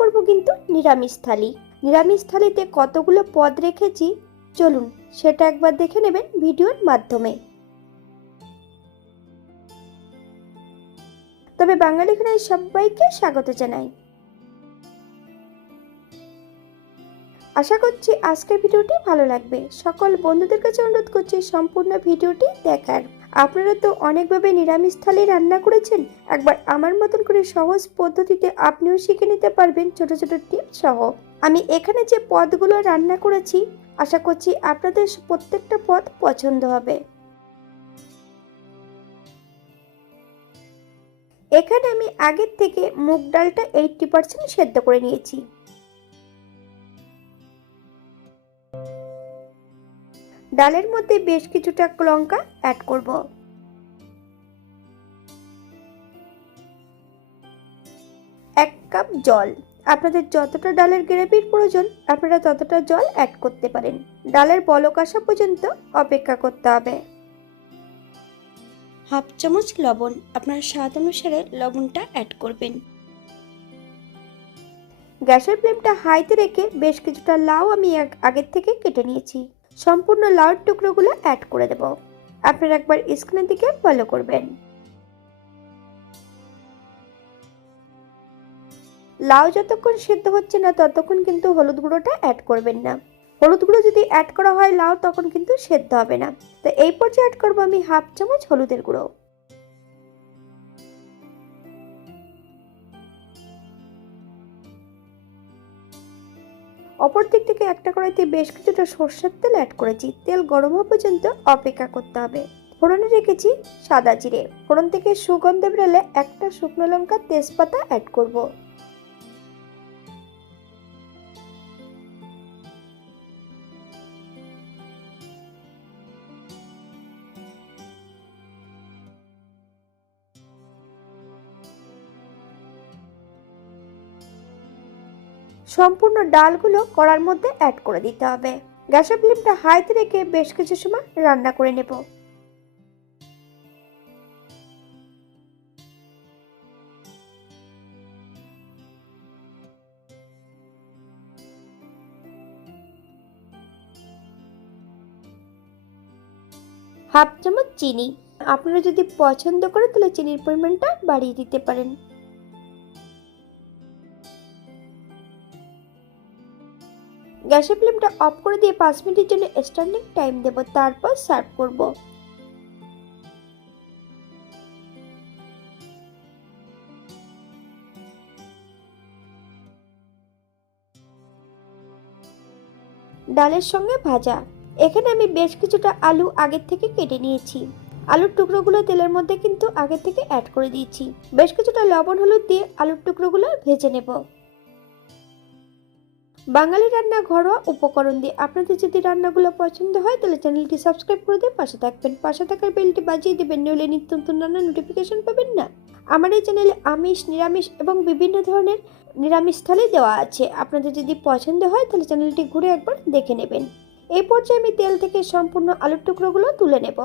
করব কিন্তু নিরামিষ থালি। নিরামিষ থালিতে কতগুলো পদ রেখেছি চলুন সেটা একবার দেখে নেবেন ভিডিওর মাধ্যমে। তবে বাঙালি খানায় সবাইকে স্বাগত জানাই। আশা করছি আজকের ভিডিওটি ভালো লাগবে। সকল বন্ধুদের কাছে অনুরোধ করছি সম্পূর্ণ ভিডিওটি দেখার। আপনারা তো অনেকভাবে নিরামিষ থালি রান্না করেছেন, একবার আমার মতন করে সহজ পদ্ধতিতে আপনিও শিখে নিতে পারবেন ছোট ছোট টিপস সহ। আমি এখানে যে পদগুলো রান্না করেছি আশা করছি আপনাদের প্রত্যেকটা পদ পছন্দ হবে। এখানে আমি আগের থেকে মুগ ডালটা 80% সেদ্ধ করে নিয়েছি। ডালের মধ্যে বেশ কিছুটা লঙ্কা অ্যাড করব। এক কাপ জল। আপনাদের যতটা ডালের গ্রেভির প্রয়োজন আপনারা ততটা জল অ্যাড করতে পারেন। ডালের বলক আসা পর্যন্ত অপেক্ষা করতে হবে। হাফ চামচ লবণ, আপনার স্বাদ অনুসারে লবণটা অ্যাড করবেন। গ্যাসের ফ্লেমটা হাইতে রেখে বেশ কিছুটা লাউ আমি আগের থেকে কেটে নিয়েছি। সম্পূর্ণ লাউর টুকরোগুলো অ্যাড করে দেব। আপনারা একবার স্ক্রিনের দিকে ফলো করবেন। লাউ যতক্ষণ সিদ্ধ হচ্ছে না ততক্ষণ কিন্তু হলুদ গুঁড়োটা অ্যাড করবেন না। হলুদ গুঁড়ো যদি অ্যাড করা হয় লাউ তখন কিন্তু সেদ্ধ হবে না। তো এই পর্যায়ে অ্যাড করবো আমি হাফ চামচ হলুদের গুঁড়ো। অপর দিক থেকে একটা কড়াইতে বেশ কিছুটা সরষের তেল অ্যাড করেছি। তেল গরম হওয়া পর্যন্ত অপেক্ষা করতে হবে। ফোড়নে রেখেছি সাদা জিরে। ফোড়ন থেকে সুগন্ধ বেরোলে একটা শুকনো লঙ্কা তেজপাতা অ্যাড করব। সম্পূর্ণ ডালগুলো কড়ার মধ্যে অ্যাড করে দিতে হবে। গ্যাসের ফ্লেমটা হাইতে রেখে বেশ কিছু সময় রান্না করে নেব। হাফ চামচ চিনি। আপনারা যদি পছন্দ করেন তাহলে চিনির পরিমাণটা বাড়িয়ে দিতে পারেন। গ্যাসের ফ্লেমটা অফ করে দিয়ে 5 মিনিটের জন্য স্ট্যান্ডিং টাইম দেব, তারপর সার্ভ করব। ডালের সঙ্গে ভাজা। এখানে আমি বেশ কিছুটা আলু আগের থেকে কেটে নিয়েছি। আলুর টুকরোগুলো তেলের মধ্যে কিন্তু আগে থেকে অ্যাড করে দিয়েছি। বেশ কিছুটা লবণ হলুদ দিয়ে আলুর টুকরোগুলো ভেজে নেব। বাঙালি রান্না ঘরোয়া উপকরণ দিয়ে। আপনাদের যদি রান্নাগুলো পছন্দ হয় তাহলে চ্যানেলটি সাবস্ক্রাইব করে দিয়ে পাশে থাকবেন। পাশে থাকার বেলটি বাজিয়ে দেবেন, নইলে নিত্য নতুন রান্নার নোটিফিকেশন পাবেন না। আমার এই চ্যানেলে আমিষ, নিরামিষ এবং বিভিন্ন ধরনের নিরামিষ থালি দেওয়া আছে। আপনাদের যদি পছন্দ হয় তাহলে চ্যানেলটি ঘুরে একবার দেখে নেবেন। এই পর্যায়ে আমি তেল থেকে সম্পূর্ণ আলুর টুকরোগুলো তুলে নেব।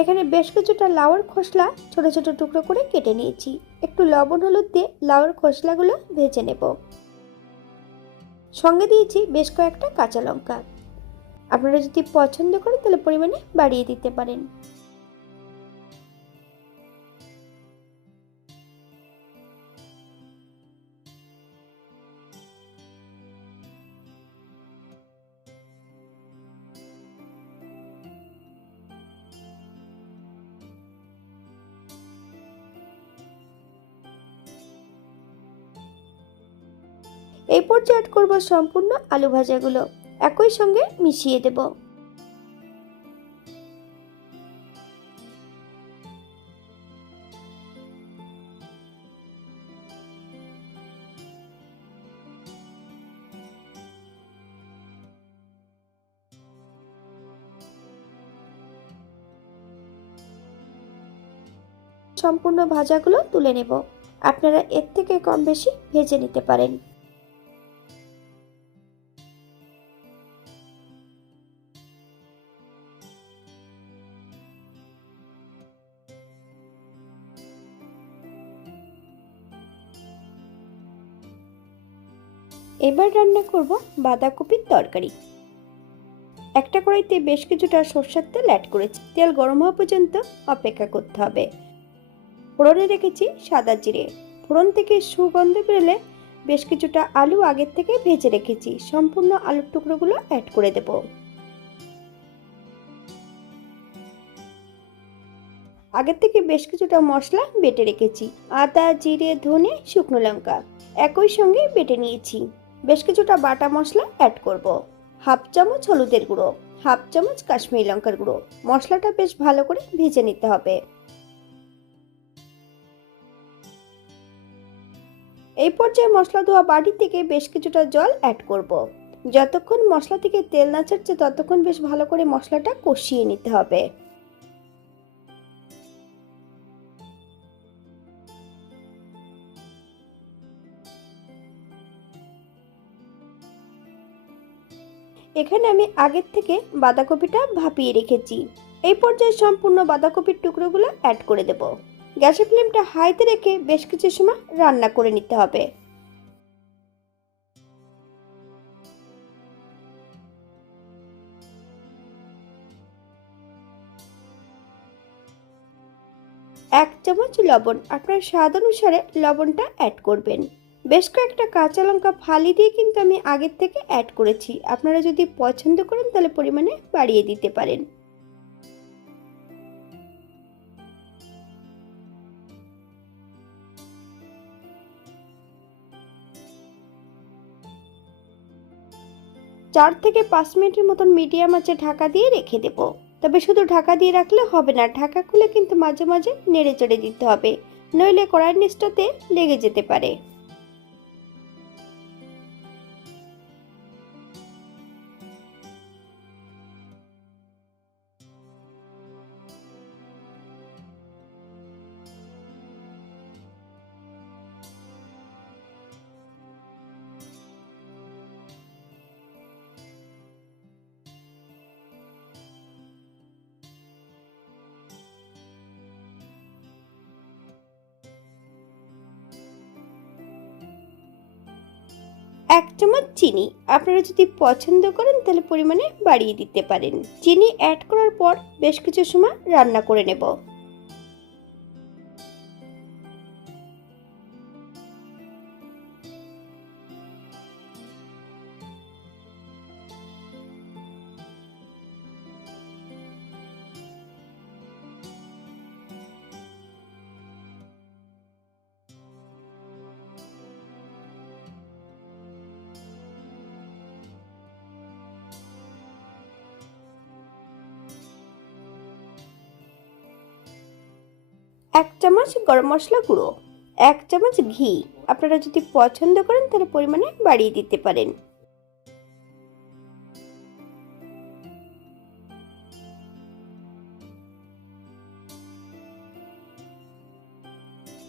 এখানে বেশ কিছুটা লাউয়ের খোসলা ছোট ছোট টুকরো করে কেটে নিয়েছি। একটু লবণ হলুদ দিয়ে লাউয়ের খোসলাগুলো ভেজে নেব। সঙ্গে দিয়েছি বেশ কয়েকটা কাঁচা লঙ্কা। আপনারা যদি পছন্দ করেন তাহলে পরিমাণে বাড়িয়ে দিতে পারেন। এই পর্যায়ে অ্যাড করব সম্পূর্ণ আলু ভাজাগুলো। একই সঙ্গে মিশিয়ে দেব। সম্পূর্ণ ভাজাগুলো তুলে নেব। আপনারা এর থেকে কম বেশি ভেজে নিতে পারেন। এবার রান্না করব বাঁধাকপির তরকারি। একটা কড়াইতে বেশ কিছুটা সরষের তেল অ্যাড করেছি। তেল গরম হওয়া পর্যন্ত অপেক্ষা করতে হবে। ফোড়নে রেখেছি সাদা জিরে। ফোড়ন থেকে সুগন্ধ বেরোলে বেশ কিছুটা আলু আগের থেকে ভেজে রেখেছি, সম্পূর্ণ আলুর টুকরোগুলো অ্যাড করে দেব। আগের থেকে বেশ কিছুটা মশলা বেটে রেখেছি, আদা, জিরে, ধনে, শুকনো লঙ্কা একই সঙ্গে বেটে নিয়েছি। বেশ কিছুটা বাটা মশলা অ্যাড করব। হাফ চামচ হলুদের গুঁড়ো, হাফ চামচ কাশ্মীরি লঙ্কার গুঁড়ো। মশলাটা বেশ ভালো করে ভেজে নিতে হবে। এই পর্যায়ে মশলা ধোয়া বাটি থেকে বেশ কিছুটা জল অ্যাড করব। যতক্ষণ মশলা থেকে তেল না ছাড়ছে ততক্ষণ বেশ ভালো করে মশলাটা কষিয়ে নিতে হবে। এখানে আমি আগের থেকে বাঁধাকপিটা ভাপিয়ে রেখেছি। এই পর্যায়ে সম্পূর্ণ বাঁধাকপির টুকরোগুলো অ্যাড করে দেব। গ্যাসের ফ্লেমটা হাইতে রেখে বেশ কিছু সময় রান্না করে নিতে হবে। এক চামচ লবণ, আপনার স্বাদ অনুসারে লবণটা অ্যাড করবেন। বেশ কয়েকটা কাঁচা লঙ্কা ফালি দিয়ে কিন্তু আমি আগের থেকে অ্যাড করেছি। আপনারা যদি পছন্দ করেন তাহলে পরিমাণে বাড়িয়ে দিতে পারেন। চার থেকে 5 মিনিটের মতন মিডিয়াম আঁচে ঢাকা দিয়ে রেখে দেব। তবে শুধু ঢাকা দিয়ে রাখলে হবে না, ঢাকা খুলে কিন্তু মাঝে মাঝে নেড়ে চেড়ে দিতে হবে, নইলে কড়াইয়ের নিচটাতে লেগে যেতে পারে। এক চামচ চিনি, আপনারা যদি পছন্দ করেন তাহলে পরিমাণে বাড়িয়ে দিতে পারেন। চিনি অ্যাড করার পর বেশ কিছু সময় রান্না করে নেব। 1 চামচ গরম মশলা গুঁড়ো, 1 চামচ ঘি। আপনারা যদি পছন্দ করেন তাহলে পরিমাণে বাড়িয়ে দিতে পারেন।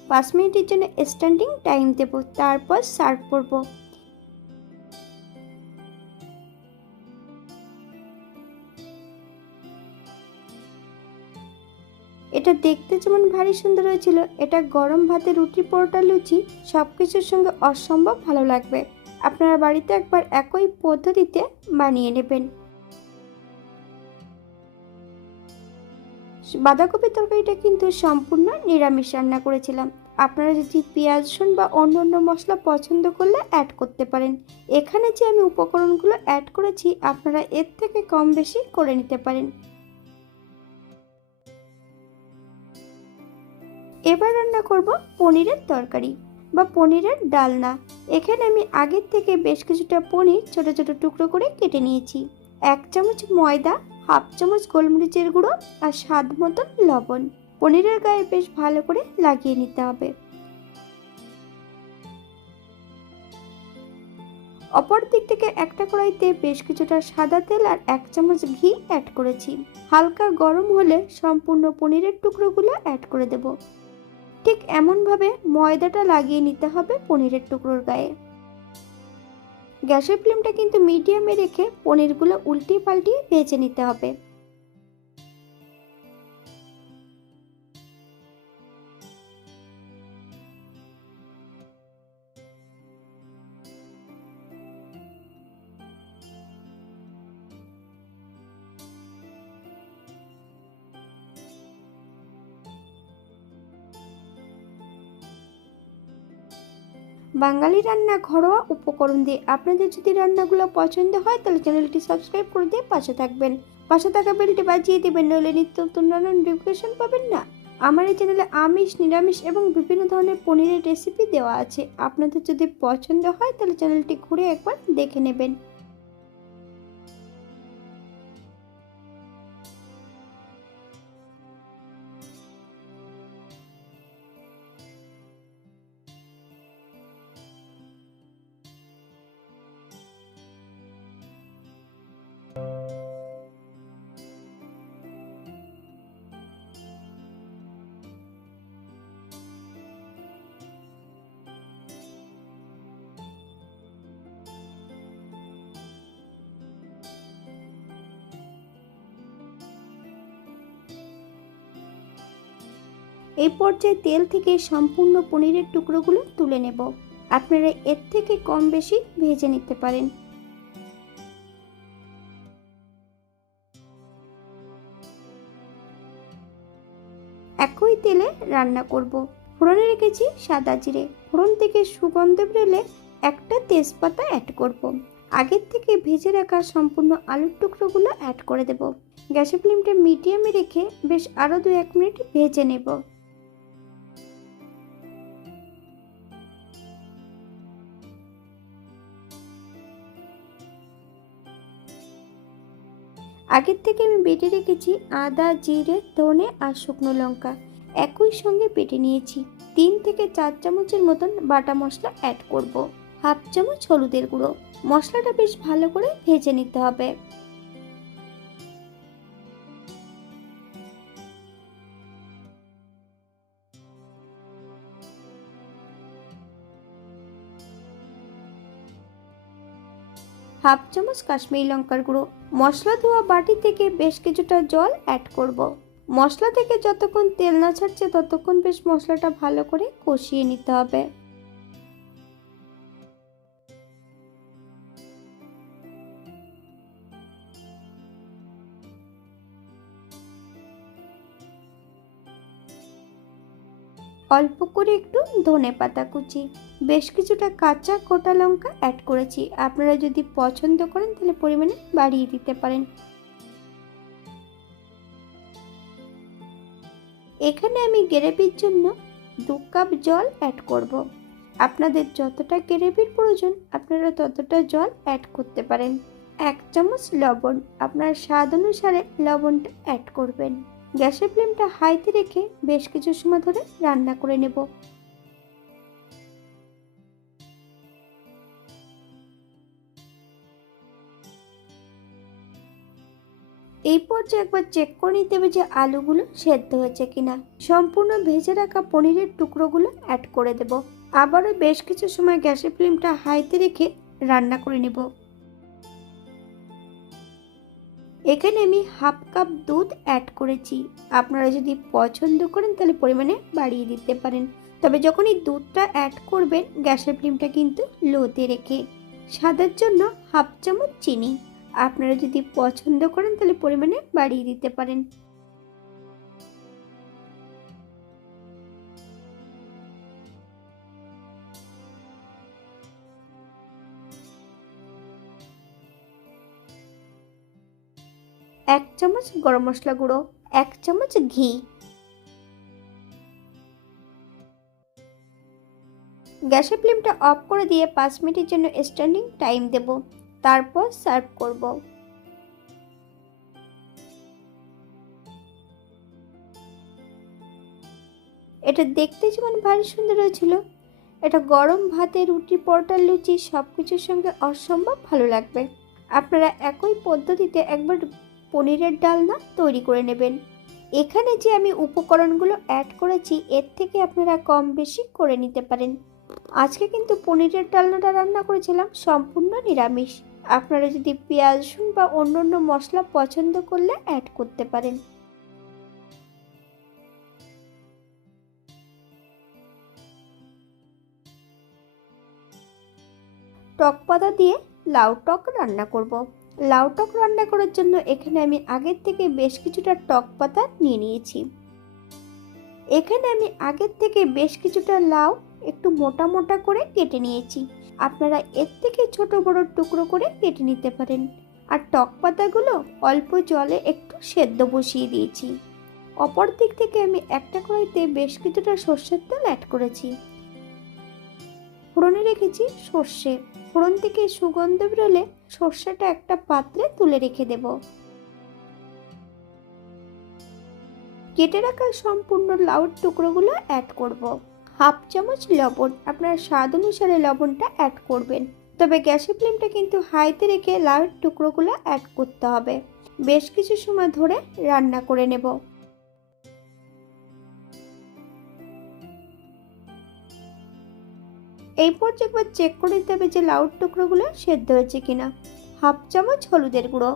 5 মিনিটের জন্য স্ট্যান্ডিং টাইম দেব, তারপর সার্ভ করব। এটা দেখতে যেমন ভারী সুন্দর হয়েছিল, এটা গরম ভাতে, রুটি, পরোটা, লুচি সবকিছুর সঙ্গে অসম্ভব ভালো লাগবে। আপনারা বাড়িতে একবার একই পদ্ধতিতে বানিয়ে নেবেন। বাঁধাকপির তরকারিটা কিন্তু সম্পূর্ণ নিরামিষ রান্না করেছিলাম। আপনারা যদি পেঁয়াজ, রসুন বা অন্য অন্য মশলা পছন্দ করলে অ্যাড করতে পারেন। এখানে যে আমি উপকরণগুলো অ্যাড করেছি আপনারা এর থেকে কম বেশি করে নিতে পারেন। এবার রান্না করব পনিরের তরকারি বা পনিরের ডালনা। এখানে আমি আগের থেকে বেশ কিছুটা পনির ছোট ছোট টুকরো করে কেটে নিয়েছি। 1 চামচ ময়দা, হাফ চামচ গোলমরিচের গুঁড়ো আর স্বাদ মতন লবণ। পনিরের গায়ে বেশ ভালো করে লাগিয়ে নিতে হবে। অপর দিক থেকে একটা কড়াইতে বেশ কিছুটা সাদা তেল আর 1 চামচ ঘি অ্যাড করেছি। হালকা গরম হলে সম্পূর্ণ পনিরের টুকরোগুলো অ্যাড করে দেব। ঠিক এমনভাবে ময়দাটা লাগিয়ে নিতে হবে পনিরের টুকরোর গায়ে। গ্যাসের ফ্লেমটা কিন্তু মিডিয়ামে রেখে পনিরগুলো উল্টিয়ে পাল্টিয়ে ভেজে নিতে হবে। বাঙালি রান্না ঘরোয়া উপকরণ দিয়ে। আপনাদের যদি রান্নাগুলো পছন্দ হয় তাহলে চ্যানেলটি সাবস্ক্রাইব করে দিয়ে পাশে থাকবেন। পাশে থাকা বেলটি বাজিয়ে দেবেন, নইলে নিত্য নতুন রান্নার নোটিফিকেশন পাবেন না। আমার এই চ্যানেলে আমিষ, নিরামিষ এবং বিভিন্ন ধরনের পনিরের রেসিপি দেওয়া আছে। আপনাদের যদি পছন্দ হয় তাহলে চ্যানেলটি ঘুরে একবার দেখে নেবেন। এই পর্যায়ে তেল থেকে সম্পূর্ণ পনিরের টুকরোগুলো তুলে নেব। আপনারা এর থেকে কম বেশি ভেজে নিতে পারেন। একই তেলে রান্না করব। ফোড়নে রেখেছি সাদা জিরে। ফোড়ন থেকে সুগন্ধ বেরোলে একটা তেজপাতা অ্যাড করব। আগের থেকে ভেজে রাখা সম্পূর্ণ আলুর টুকরোগুলো অ্যাড করে দেব। গ্যাসের ফ্লেমটা মিডিয়ামে রেখে বেশ আরও 2-1 মিনিট ভেজে নেব। আগের থেকে আমি বেটে রেখেছি আদা, জিরে, ধনে আর শুকনো লঙ্কা একই সঙ্গে বেটে নিয়েছি। 3 থেকে 4 চামচের মতন বাটা মশলা অ্যাড করব। হাফ চামচ হলুদের গুঁড়ো। মশলাটা বেশ ভালো করে ভেজে নিতে হবে। হাফ চামচ কাশ্মীরি লঙ্কার গুঁড়ো। মশলা ধোয়া বাটি থেকে বেশ কিছুটা জল অ্যাড করব। মশলা থেকে যতক্ষণ তেল না ছাড়ছে ততক্ষণ বেশ মশলাটা ভালো করে কষিয়ে নিতে হবে। অল্প করে একটু ধনেপাতা কুচি, বেশ কিছুটা কাঁচা গোটা লঙ্কা অ্যাড করেছি। আপনারা যদি পছন্দ করেন তাহলে পরিমাণে বাড়িয়ে দিতে পারেন। এখানে আমি গ্রেভির জন্য 2 কাপ জল অ্যাড করব। আপনাদের যতটা গ্রেভির প্রয়োজন আপনারা ততটা জল অ্যাড করতে পারেন। 1 চামচ লবণ, আপনার স্বাদ অনুসারে লবণটা অ্যাড করবেন। গ্যাসের ফ্লেমটা হাইতে রেখে বেশ কিছু সময় ধরে রান্না করে নেব। এই পর্যায়ে একবার চেক করে নিতে হবে যে আলুগুলো সেদ্ধ হয়েছে কিনা। সম্পূর্ণ ভেজে রাখা পনিরের টুকরোগুলো অ্যাড করে দেব। আবারও বেশ কিছু সময় গ্যাসের ফ্লেমটা হাইতে রেখে রান্না করে নেব। এখানে আমি হাফ কাপ দুধ অ্যাড করেছি। আপনারা যদি পছন্দ করেন তাহলে পরিমাণে বাড়িয়ে দিতে পারেন। তবে যখন এই দুধটা অ্যাড করবেন গ্যাসের ফ্লেমটা কিন্তু লোতে রেখে। স্বাদের জন্য হাফ চামচ চিনি। আপনারা যদি পছন্দ করেন তাহলে পরিমাণে বাড়িয়ে দিতে পারেন। এক চামচ গরম মশলা গুঁড়ো, 1 চামচ ঘি। গ্যাসের ফ্লেমটা অফ করে দিয়ে 5 মিনিটের জন্য স্ট্যান্ডিং টাইম দেব। তারপর সার্ভ করব। এটা দেখতে যেমন ভারী সুন্দর হয়েছিল, এটা গরম ভাতে, রুটি, পরোটা, লুচি সব কিছুর সঙ্গে অসম্ভব ভালো লাগবে। আপনারা একই পদ্ধতিতে একবার পনিরের ডালনা তৈরি করে নেবেন। এখানে যে আমি উপকরণগুলো অ্যাড করেছি এর থেকে আপনারা কম বেশি করে নিতে পারেন। আজকে কিন্তু পনিরের ডালনাটা রান্না করেছিলাম সম্পূর্ণ নিরামিষ। আপনারা যদি পেঁয়াজ, রসুন বা অন্যান্য মশলা পছন্দ করলে অ্যাড করতে পারেন। টক পাতা দিয়ে লাউ টক রান্না করব। লাউ টক রান্না করার জন্য এখানে আমি আগের থেকে বেশ কিছুটা টক পাতা নিয়ে নিয়েছি। এখানে আমি আগের থেকে বেশ কিছুটা লাউ একটু মোটা মোটা করে কেটে নিয়েছি। আপনারা এর থেকে ছোট বড় টুকরো করে কেটে নিতে পারেন। আর টক পাতাগুলো অল্প জলে একটু সেদ্ধ বসিয়ে দিয়েছি। অপর দিক থেকে আমি একটা কড়াইতে বেশ কিছুটা সর্ষের তেল অ্যাড করেছি। ফোড়নে রেখেছি সর্ষে। ফোড়ন থেকে সুগন্ধ বেরোলে সর্ষেটা একটা পাত্রে তুলে রেখে দেব। কেটে রাখা সম্পূর্ণ লাউর টুকরোগুলো অ্যাড করব। হাফ চামচ লবণ, আপনার স্বাদ অনুসারে লবণটা অ্যাড করবেন। তবে গ্যাসের ফ্লেমটা কিন্তু হাইতে রেখে লাউর টুকরোগুলো অ্যাড করতে হবে। বেশ কিছু সময় ধরে রান্না করে নেব। এই পর্যায়ে একবার চেক করে নিতে হবে যে লাউর টুকরোগুলো সেদ্ধ হয়েছে কিনা। হাফ চামচ হলুদের গুঁড়ো,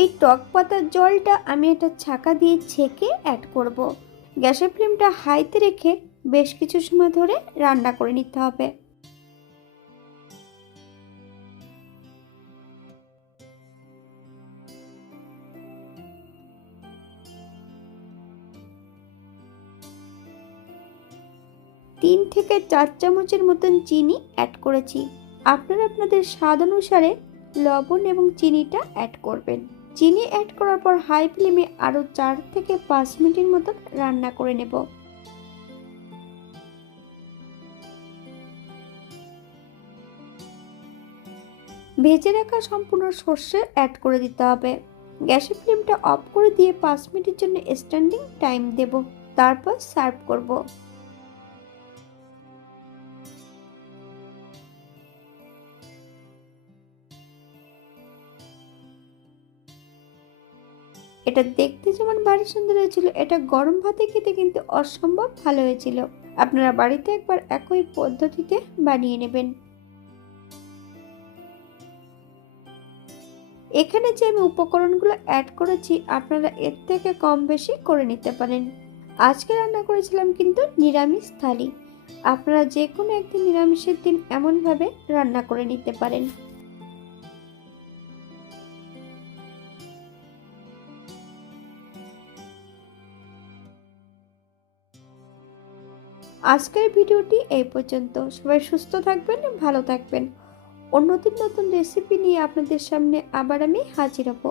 এই টক পাতার জলটা আমি একটা ছাঁকা দিয়ে ছেঁকে অ্যাড করব। গ্যাসের ফ্লেমটা হাইতে রেখে বেশ কিছু সময় ধরে রান্না করে নিতে হবে। তিন থেকে 4 চামচের মতন চিনি অ্যাড করেছি। আপনারা আপনাদের স্বাদ অনুসারে লবণ এবং চিনিটা অ্যাড করবেন। চিনি অ্যাড করার পর হাই ফ্লেমে আরও 4 থেকে 5 মিনিটের মতন রান্না করে নেব। ভেজে রাখা সম্পূর্ণ সর্ষে অ্যাড করে দিতে হবে। গ্যাসের ফ্লেমটা অফ করে দিয়ে 5 মিনিটের জন্য স্ট্যান্ডিং টাইম দেব। তারপর সার্ভ করব। এটা দেখতে যেমন ভারী সুন্দর হয়েছিল, এটা গরম ভাতে খেতে কিন্তু অসম্ভব ভালো হয়েছিল। আপনারা বাড়িতে একবার একই পদ্ধতিতে বানিয়ে নেবেন। এখানে যে আমি উপকরণগুলো অ্যাড করেছি আপনারা এর থেকে কম বেশি করে নিতে পারেন। আজকে রান্না করেছিলাম কিন্তু নিরামিষ থালি। আপনারা যে কোনো একদিন নিরামিষের দিন এমনভাবে রান্না করে নিতে পারেন। আজকের ভিডিওটি এই পর্যন্ত। সবাই সুস্থ থাকবেন, ভালো থাকবেন। অন্যদিন নতুন রেসিপি নিয়ে আপনাদের সামনে আবার আমি হাজির হব।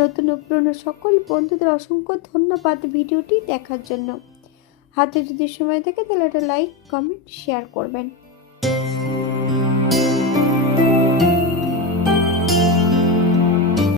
নতুন ও পুরনো সকল বন্ধুদের অসংখ্য ধন্যবাদ ভিডিওটি দেখার জন্য। হাতে যদি সময় থাকে তাহলে একটা লাইক, কমেন্ট, শেয়ার করবেন।